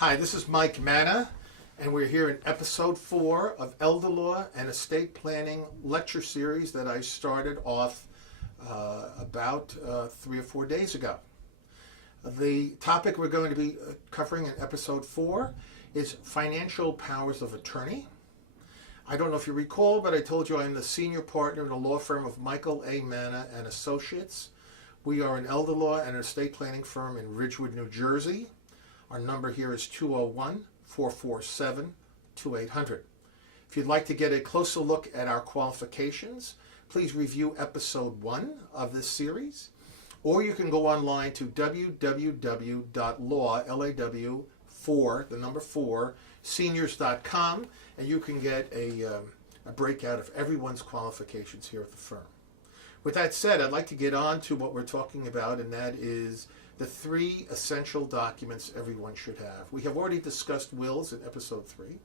Hi, this is Mike Manna, and we're here in episode 4 of Elder Law and Estate Planning lecture series that I started off about 3 or 4 days ago. The topic we're going to be covering in episode 4 is financial powers of attorney. I don't know if you recall, but I told you I'm the senior partner in the law firm of Michael A. Manna and Associates. We are an elder law and estate planning firm in Ridgewood, New Jersey. Our number here is 201-447-2800. If you'd like to get a closer look at our qualifications, please review episode 1 of this series, or you can go online to www.law4seniors.com, and you can get a breakout of everyone's qualifications here at the firm. With that said, I'd like to get on to what we're talking about, and that is the 3 essential documents everyone should have. We have already discussed wills in episode 3.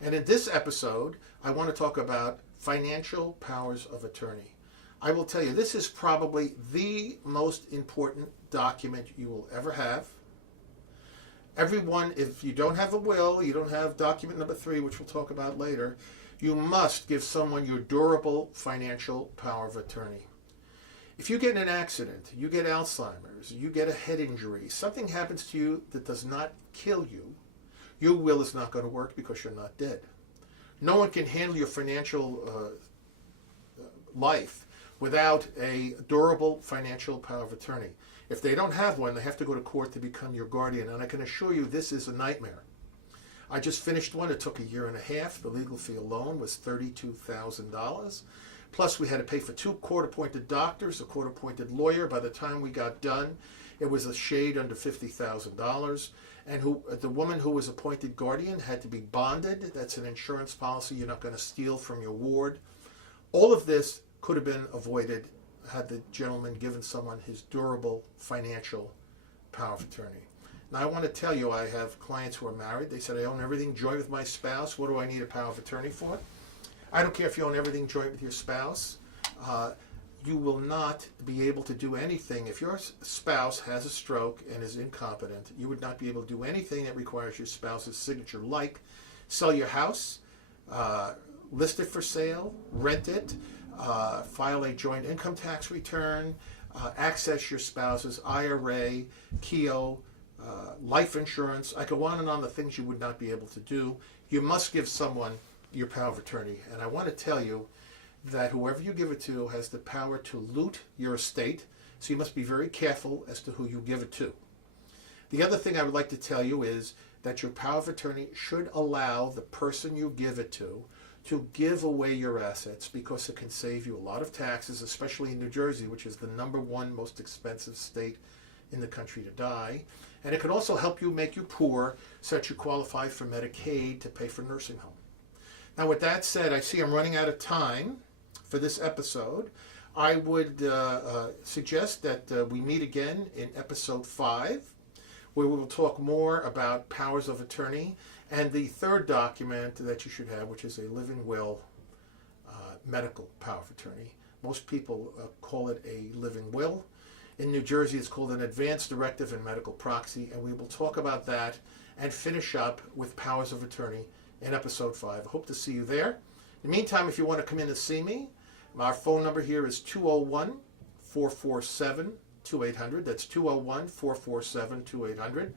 And in this episode, I want to talk about financial powers of attorney. I will tell you, this is probably the most important document you will ever have. Everyone, if you don't have a will, you don't have document number 3, which we'll talk about later, you must give someone your durable financial power of attorney. If you get in an accident, you get Alzheimer's, you get a head injury, something happens to you that does not kill you, your will is not going to work because you're not dead. No one can handle your financial life without a durable financial power of attorney. If they don't have one, they have to go to court to become your guardian, and I can assure you this is a nightmare. I just finished one. It took 1.5 years. The legal fee alone was $32,000. Plus, we had to pay for 2 court-appointed doctors, a court-appointed lawyer. By the time we got done, it was a shade under $50,000. And the woman who was appointed guardian had to be bonded. That's an insurance policy. You're not going to steal from your ward. All of this could have been avoided had the gentleman given someone his durable financial power of attorney. Now, I want to tell you, I have clients who are married. They said, I own everything joint with my spouse. What do I need a power of attorney for? I don't care if you own everything joint with your spouse. You will not be able to do anything. If your spouse has a stroke and is incompetent, you would not be able to do anything that requires your spouse's signature, like sell your house, list it for sale, rent it, file a joint income tax return, access your spouse's IRA, KEO, life insurance. I go on and on the things you would not be able to do. You must give someone your power of attorney. And I want to tell you that whoever you give it to has the power to loot your estate, so you must be very careful as to who you give it to. The other thing I would like to tell you is that your power of attorney should allow the person you give it to give away your assets, because it can save you a lot of taxes, especially in New Jersey, which is the #1 most expensive state in the country to die. And it can also help you make you poor so that you qualify for Medicaid to pay for nursing home. Now, with that said, I see I'm running out of time for this episode. I would suggest that we meet again in episode 5, where we will talk more about powers of attorney and the 3rd document that you should have, which is a living will medical power of attorney. Most people call it a living will. In New Jersey, it's called an advance directive and medical proxy, and we will talk about that and finish up with powers of attorney in episode 5. I hope to see you there. In the meantime, if you want to come in and see me, our phone number here is 201-447-2800. That's 201-447-2800.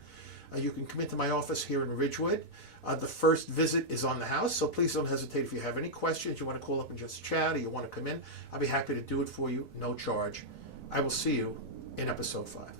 You can come into my office here in Ridgewood. The first visit is on the house, so please don't hesitate. If you have any questions, you want to call up and just chat, or you want to come in, I'll be happy to do it for you, no charge. I will see you in episode 5.